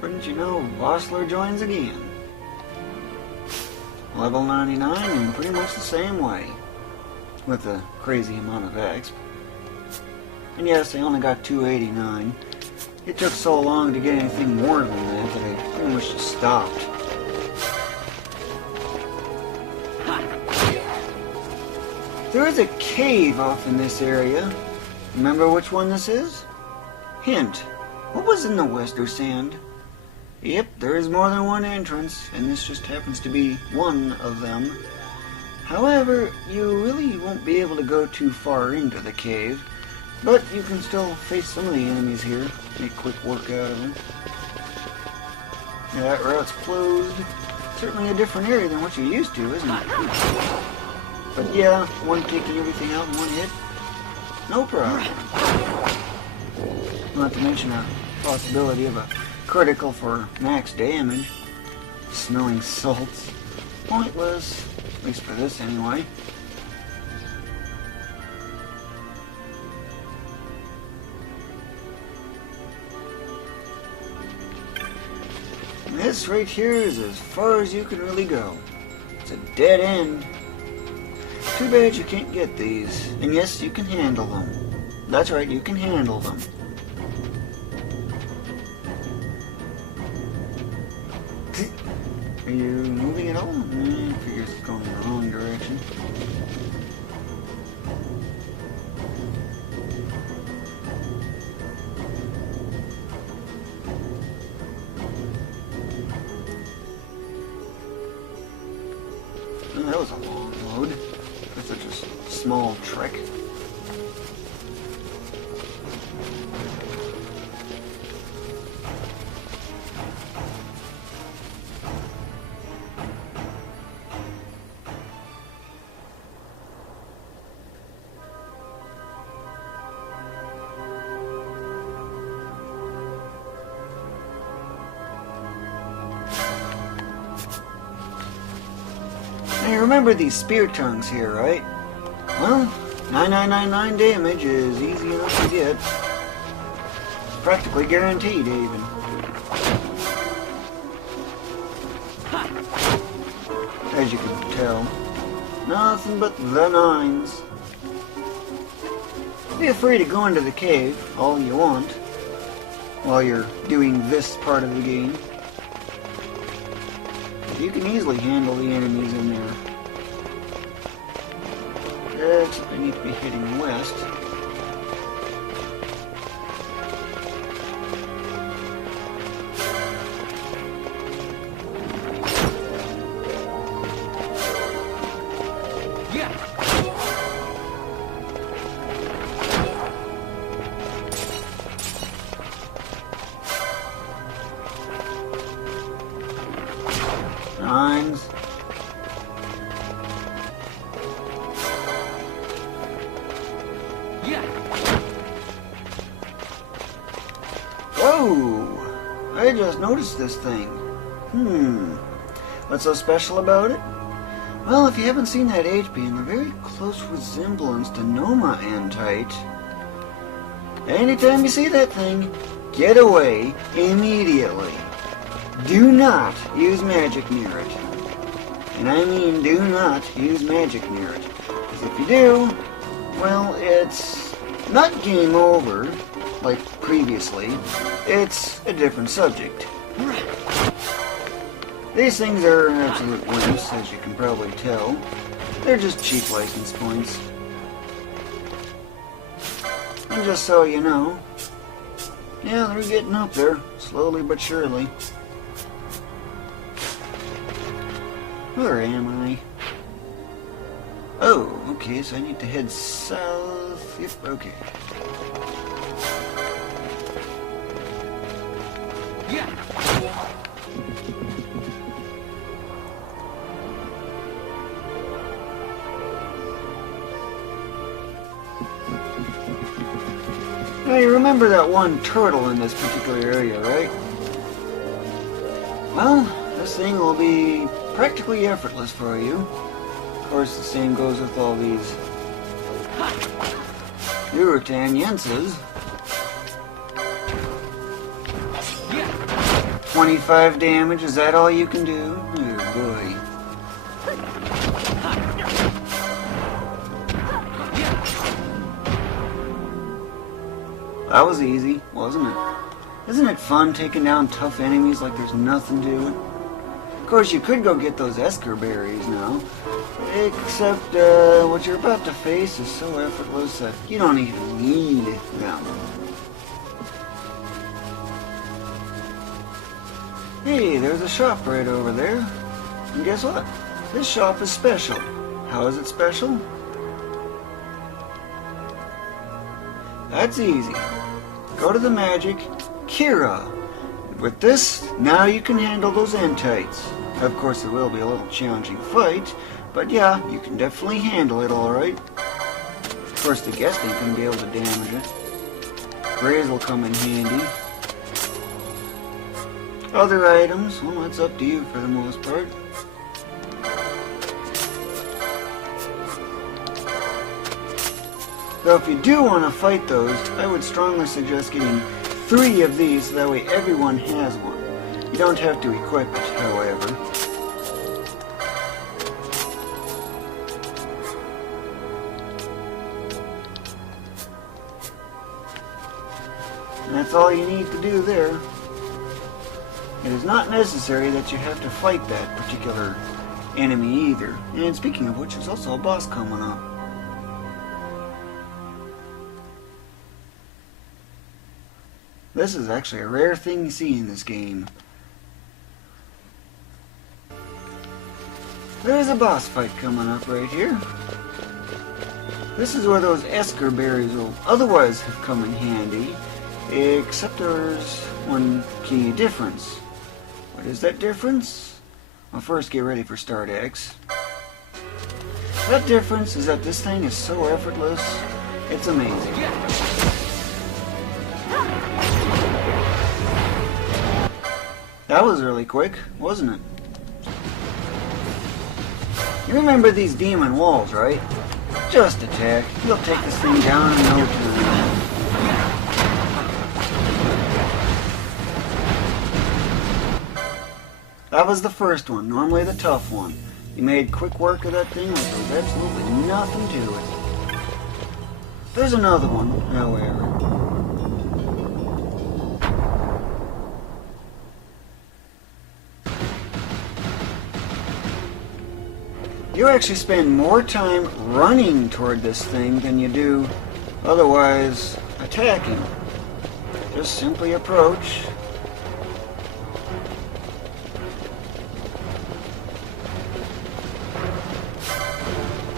Wouldn't you know, Vossler joins again. Level 99 in pretty much the same way. With a crazy amount of exp. And yes, I only got 289. It took so long to get anything more than that that I pretty much just stopped. There is a cave off in this area. Remember which one this is? Hint. What was in the Wester Sand? Yep, there is more than one entrance, and this just happens to be one of them. However, you really won't be able to go too far into the cave, but you can still face some of the enemies here. Make quick work out of them. Yeah, that route's closed. Certainly a different area than what you're used to, isn't it? But yeah, one taking everything out in one hit, no problem. Not to mention a possibility of a critical for max damage. Smelling salts. Pointless, at least for this anyway. This right here is as far as you can really go. It's a dead end. Too bad you can't get these. And yes, you can handle them. That's right, you can handle them. Are you moving at all? I figure it's going in the wrong direction. Oh, that was a long load for such a small trek. Now you remember these spear tongues here, right? Well, 9999 damage is easy enough to get. Practically guaranteed, even. As you can tell. Nothing but the nines. Feel free to go into the cave all you want while you're doing this part of the game. You can easily handle the enemies in there. Except I need to be heading west. Nines. Whoa! I just noticed this thing. What's so special about it? Well, if you haven't seen that HP in a very close resemblance to Noma Antite, anytime you see that thing, get away immediately. Do not use magic near it. And I mean do not use magic near it. Because if you do, well, it's not game over, like previously. It's a different subject. These things are absolute wimps, as you can probably tell. They're just cheap license points. And just so you know, yeah, they're getting up there, slowly but surely. Where am I? Oh, okay, so I need to head south. Yep, okay. Yeah. Now you remember that one turtle in this particular area, right? Well, this thing will be practically effortless for you. Of course, the same goes with all these urutan yenses. 25 damage, is that all you can do? Oh boy. That was easy, wasn't it? Isn't it fun taking down tough enemies like there's nothing to it? Of course, you could go get those Esker berries now. Except, what you're about to face is so effortless that you don't even need them. Hey, there's a shop right over there. And guess what? This shop is special. How is it special? That's easy. Go to the magic cura. With this, now you can handle those entites. Of course, it will be a little challenging fight, but yeah, you can definitely handle it alright. Of course, the guest ain't gonna be able to damage it. Rays will come in handy. Other items, well, that's up to you for the most part. Though if you do want to fight those, I would strongly suggest getting 3 of these so that way everyone has one. You don't have to equip it, however. And that's all you need to do there. It is not necessary that you have to fight that particular enemy either. And speaking of which, there's also a boss coming up. This is actually a rare thing you see in this game. There's a boss fight coming up right here. This is where those Esker berries will otherwise have come in handy, except there's one key difference. What is that difference? Well, first get ready for Start X. That difference is that this thing is so effortless, it's amazing. That was really quick, wasn't it? You remember these demon walls, right? Just attack. You'll take this thing down in no time. That was the first one, normally the tough one. You made quick work of that thing like there was absolutely nothing to it. There's another one, however. You actually spend more time running toward this thing than you do otherwise attacking. Just simply approach.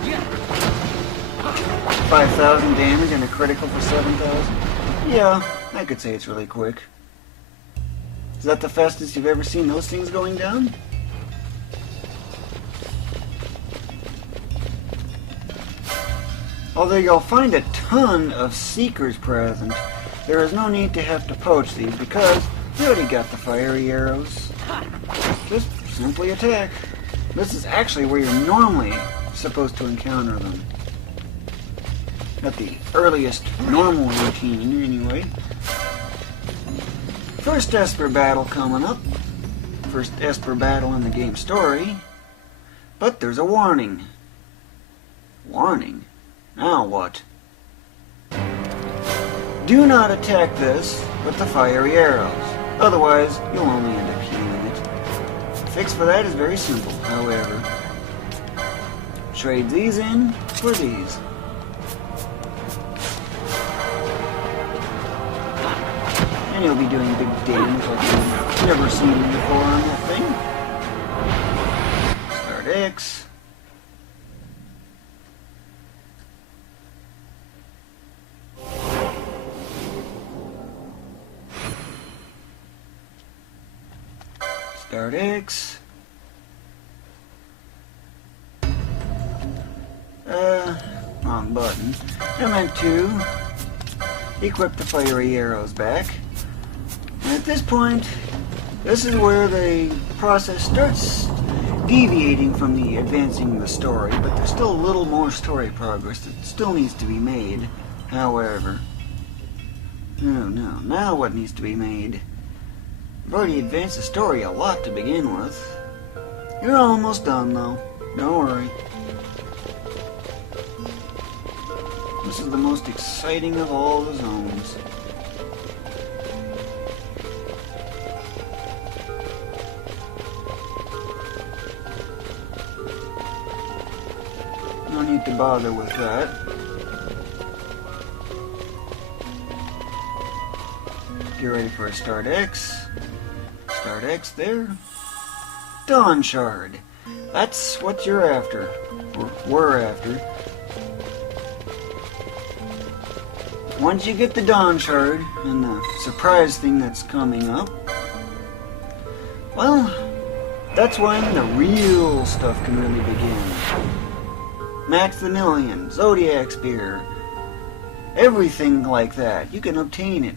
Yeah. 5,000 damage and a critical for 7,000? Yeah, I could say it's really quick. Is that the fastest you've ever seen those things going down? Although you'll find a ton of seekers present, there is no need to have to poach these because you already got the fiery arrows. Just simply attack. This is actually where you're normally supposed to encounter them. At the earliest normal routine, anyway. First Esper battle coming up. First Esper battle in the game story. But there's a warning. Warning? Now what? Do not attack this with the fiery arrows. Otherwise, you'll only end up healing it. The fix for that is very simple, however. Trade these in for these. And you'll be doing big damage like you've never seen before on that thing. Start X. Start X. Wrong button. I meant to equip the fiery arrows back. And at this point, this is where the process starts deviating from the advancing the story, but there's still a little more story progress that still needs to be made. However, no, now what needs to be made? I've already advanced the story a lot to begin with. You're almost done, though. Don't worry. This is the most exciting of all the zones. No need to bother with that. Get ready for a Start X. Start X there. Dawn Shard. That's what you're after. Or we're after. Once you get the Dawn Shard, and the surprise thing that's coming up, well, that's when the real stuff can really begin. Max the Million, Zodiac Spear, everything like that. You can obtain it.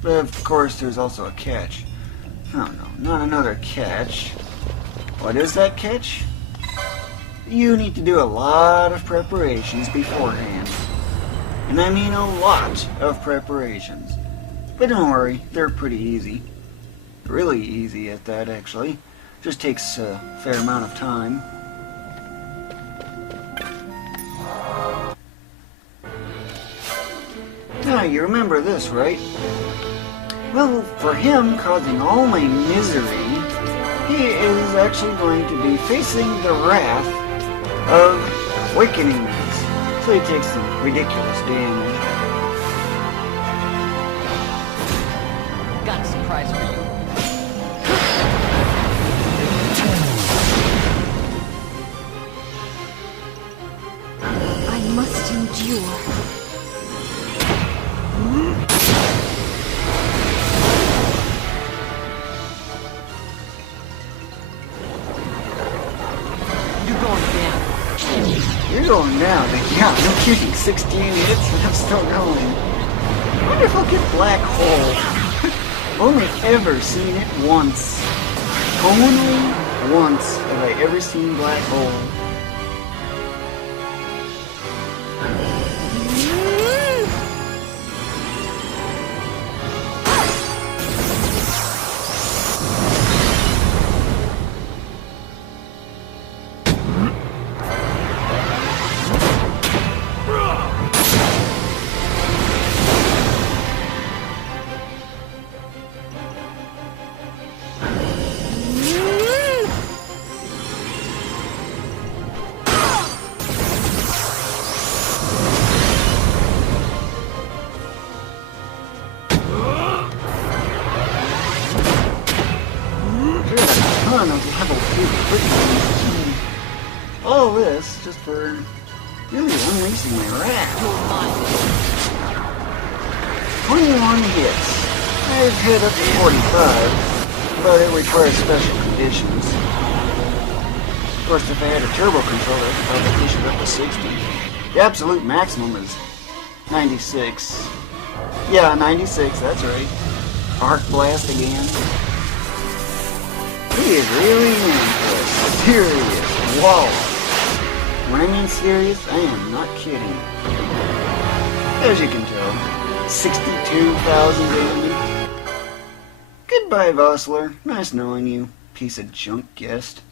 But of course, there's also a catch. Oh no, not another catch. What is that catch? You need to do a lot of preparations beforehand. And I mean a lot of preparations. But don't worry, they're pretty easy. Really easy at that, actually. Just takes a fair amount of time. Now, you remember this, right? Well, for him causing all my misery, he is actually going to be facing the wrath of Awakenings. So he takes some ridiculous damage. Got a surprise for you. I must endure. You're going down. You're going down. Yeah, no kidding. 16 hits and I'm still going. I wonder if I'll get Black Hole. Only ever seen it once. Only once have I ever seen Black Hole. All this just for really unleashing my wrath. 21 hits. I've hit up to 45, but it requires special conditions. Of course, if I had a turbo controller, I could probably push it up to 60. The absolute maximum is 96. Yeah, 96, that's right. Arc Blast again. He is really into a serious wall. When I mean serious, I am not kidding. As you can tell, 62,000 damage. Goodbye, Vossler. Nice knowing you, piece of junk guest.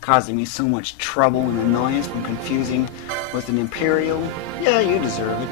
Causing me so much trouble and annoyance from confusing with an Imperial. Yeah, you deserve it.